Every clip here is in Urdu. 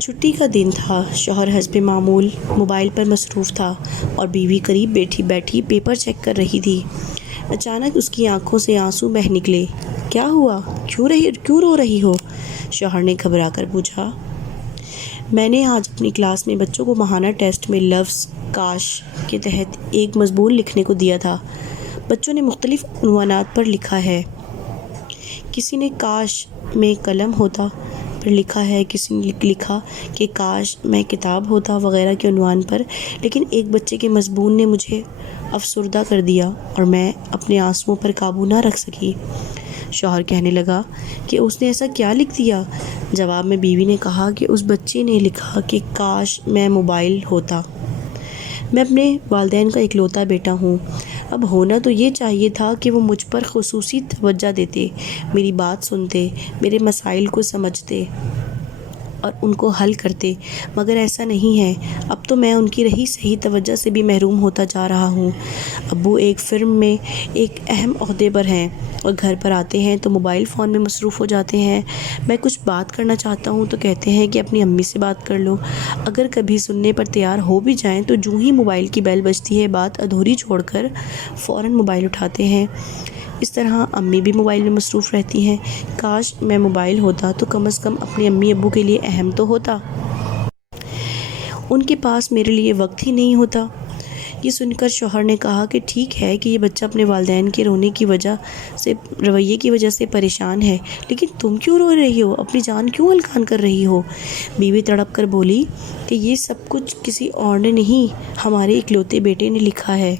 چھٹی کا دن تھا۔ شوہر حسب معمول موبائل پر مصروف تھا اور بیوی قریب بیٹھی بیٹھی پیپر چیک کر رہی تھی۔ اچانک اس کی آنکھوں سے آنسو بہہ نکلے۔ کیا ہوا؟ کیوں رو رہی ہو؟ شوہر نے گھبرا کر پوچھا۔ میں نے آج اپنی کلاس میں بچوں کو ماہانہ ٹیسٹ میں لفظ کاش کے تحت ایک مضمون لکھنے کو دیا تھا۔ بچوں نے مختلف عنوانات پر لکھا ہے۔ کسی نے کاش میں قلم ہوتا پر لکھا ہے، کسی نے لکھا کہ کاش میں کتاب ہوتا وغیرہ کے عنوان پر، لیکن ایک بچے کے مضمون نے مجھے افسردہ کر دیا اور میں اپنے آنسوؤں پر قابو نہ رکھ سکی۔ شوہر کہنے لگا کہ اس نے ایسا کیا لکھ دیا؟ جواب میں بیوی نے کہا کہ اس بچے نے لکھا کہ کاش میں موبائل ہوتا۔ میں اپنے والدین کا اکلوتا بیٹا ہوں۔ اب ہونا تو یہ چاہیے تھا کہ وہ مجھ پر خصوصی توجہ دیتے، میری بات سنتے، میرے مسائل کو سمجھتے اور ان کو حل کرتے، مگر ایسا نہیں ہے۔ اب تو میں ان کی رہی صحیح توجہ سے بھی محروم ہوتا جا رہا ہوں۔ ابو ایک فرم میں ایک اہم عہدے پر ہیں اور گھر پر آتے ہیں تو موبائل فون میں مصروف ہو جاتے ہیں۔ میں کچھ بات کرنا چاہتا ہوں تو کہتے ہیں کہ اپنی امی سے بات کر لو۔ اگر کبھی سننے پر تیار ہو بھی جائیں تو جوں ہی موبائل کی بیل بجتی ہے بات ادھوری چھوڑ کر فوراً موبائل اٹھاتے ہیں۔ اس طرح امی بھی موبائل میں مصروف رہتی ہیں۔ کاش میں موبائل ہوتا تو کم از کم اپنے امی ابو کے لیے اہم تو ہوتا۔ ان کے پاس میرے لیے وقت ہی نہیں ہوتا۔ یہ سن کر شوہر نے کہا کہ ٹھیک ہے کہ یہ بچہ اپنے والدین کے رویے کی وجہ سے پریشان ہے، لیکن تم کیوں رو رہی ہو؟ اپنی جان کیوں ہلکان کر رہی ہو؟ بیوی تڑپ کر بولی کہ یہ سب کچھ کسی اور نے نہیں، ہمارے اکلوتے بیٹے نے لکھا ہے۔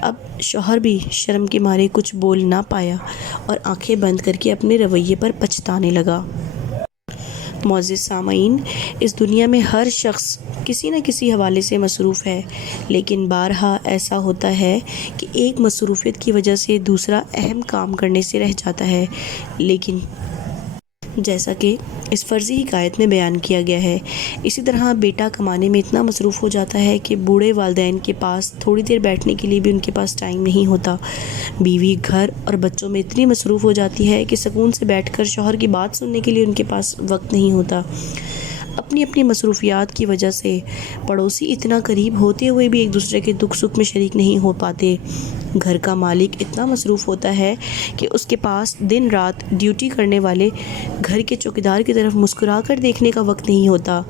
اب شوہر بھی شرم کے مارے کچھ بول نہ پایا اور آنکھیں بند کر کے اپنے رویے پر پچھتانے لگا۔ معزز سامعین، اس دنیا میں ہر شخص کسی نہ کسی حوالے سے مصروف ہے، لیکن بارہا ایسا ہوتا ہے کہ ایک مصروفیت کی وجہ سے دوسرا اہم کام کرنے سے رہ جاتا ہے، لیکن جیسا کہ اس فرضی حکایت میں بیان کیا گیا ہے، اسی طرح بیٹا کمانے میں اتنا مصروف ہو جاتا ہے کہ بوڑھے والدین کے پاس تھوڑی دیر بیٹھنے کے لیے بھی ان کے پاس ٹائم نہیں ہوتا۔ بیوی گھر اور بچوں میں اتنی مصروف ہو جاتی ہے کہ سکون سے بیٹھ کر شوہر کی بات سننے کے لیے ان کے پاس وقت نہیں ہوتا۔ اپنی اپنی مصروفیات کی وجہ سے پڑوسی اتنا قریب ہوتے ہوئے بھی ایک دوسرے کے دکھ سکھ میں شریک نہیں ہو پاتے۔ گھر کا مالک اتنا مصروف ہوتا ہے کہ اس کے پاس دن رات ڈیوٹی کرنے والے گھر کے چوکیدار کی طرف مسکرا کر دیکھنے کا وقت نہیں ہوتا۔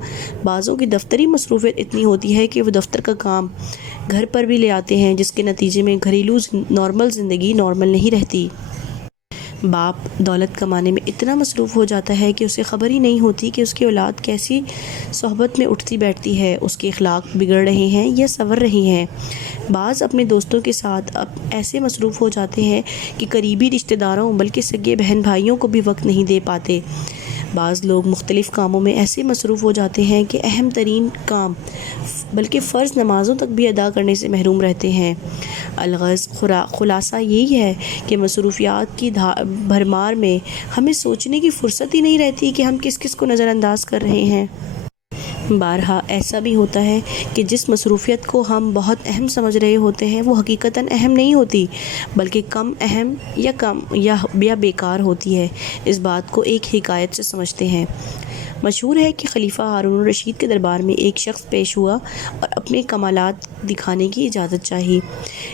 بعضوں کی دفتری مصروفیت اتنی ہوتی ہے کہ وہ دفتر کا کام گھر پر بھی لے آتے ہیں، جس کے نتیجے میں گھریلو زندگی نارمل نہیں رہتی۔ باپ دولت کمانے میں اتنا مصروف ہو جاتا ہے کہ اسے خبر ہی نہیں ہوتی کہ اس کی اولاد کیسی صحبت میں اٹھتی بیٹھتی ہے، اس کے اخلاق بگڑ رہے ہیں یا سنور رہے ہیں۔ بعض اپنے دوستوں کے ساتھ ایسے مصروف ہو جاتے ہیں کہ قریبی رشتہ داروں بلکہ سگے بہن بھائیوں کو بھی وقت نہیں دے پاتے۔ بعض لوگ مختلف کاموں میں ایسے مصروف ہو جاتے ہیں کہ اہم ترین کام بلکہ فرض نمازوں تک بھی ادا کرنے سے محروم رہتے ہیں۔ الغرض خلاصہ یہی ہے کہ مصروفیات کی بھرمار میں ہمیں سوچنے کی فرصت ہی نہیں رہتی کہ ہم کس کس کو نظر انداز کر رہے ہیں۔ بارہا ایسا بھی ہوتا ہے کہ جس مصروفیت کو ہم بہت اہم سمجھ رہے ہوتے ہیں وہ حقیقتاً اہم نہیں ہوتی، بلکہ کم اہم یا بیکار ہوتی ہے۔ اس بات کو ایک حکایت سے سمجھتے ہیں۔ مشہور ہے کہ خلیفہ ہارون الرشید کے دربار میں ایک شخص پیش ہوا اور اپنے کمالات دکھانے کی اجازت چاہی۔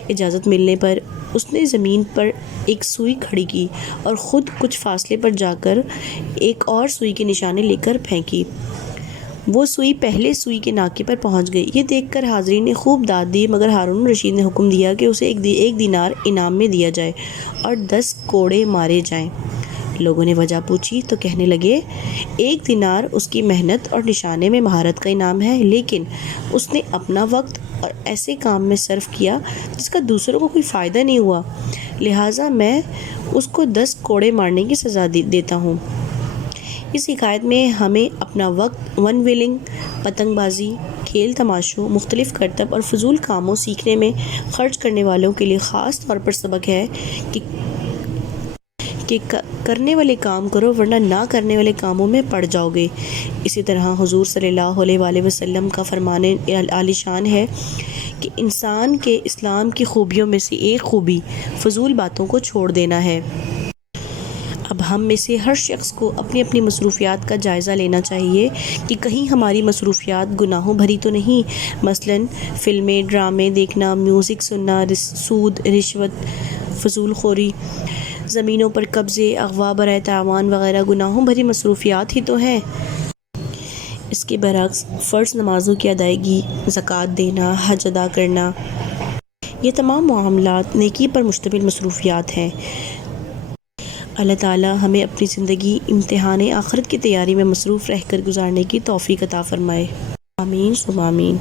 اجازت ملنے پر اس نے زمین پر ایک سوئی کھڑی کی اور خود کچھ فاصلے پر جا کر ایک اور سوئی کے نشانے لے کر پھینکی۔ وہ سوئی پہلے سوئی کے ناکے پر پہنچ گئی۔ یہ دیکھ کر حاضرین نے خوب داد دی، مگر ہارون الرشید نے حکم دیا کہ اسے ایک دینار انعام میں دیا جائے اور 10 کوڑے مارے جائیں۔ لوگوں نے وجہ پوچھی تو کہنے لگے 1 دینار اس کی محنت اور نشانے میں مہارت کا انعام ہے، لیکن اس نے اپنا وقت اور ایسے کام میں صرف کیا جس کا دوسروں کو کوئی فائدہ نہیں ہوا، لہٰذا میں اس کو 10 کوڑے مارنے کی سزا دیتا ہوں۔ اس حکایت میں ہمیں اپنا وقت ون ویلنگ، پتنگ بازی، کھیل تماشوں، مختلف کرتب اور فضول کاموں سیکھنے میں خرچ کرنے والوں کے لیے خاص طور پر سبق ہے کہ کرنے والے کام کرو ورنہ نہ کرنے والے کاموں میں پڑ جاؤ گے۔ اسی طرح حضور صلی اللہ علیہ وآلہ وسلم کا فرمان عالی شان ہے کہ انسان کے اسلام کی خوبیوں میں سے ایک خوبی فضول باتوں کو چھوڑ دینا ہے۔ اب ہم میں سے ہر شخص کو اپنی اپنی مصروفیات کا جائزہ لینا چاہیے کہ کہیں ہماری مصروفیات گناہوں بھری تو نہیں۔ مثلاً فلمیں، ڈرامے دیکھنا، میوزک سننا، سود، رشوت، فضول خوری، زمینوں پر قبضے، اغوا برائے تاوان وغیرہ گناہوں بھری مصروفیات ہی تو ہیں۔ اس کے برعکس فرض نمازوں کی ادائیگی، زکوٰۃ دینا، حج ادا کرنا، یہ تمام معاملات نیکی پر مشتمل مصروفیات ہیں۔ اللہ تعالیٰ ہمیں اپنی زندگی امتحان آخرت کی تیاری میں مصروف رہ کر گزارنے کی توفیق عطا فرمائے۔ آمین ثم آمین۔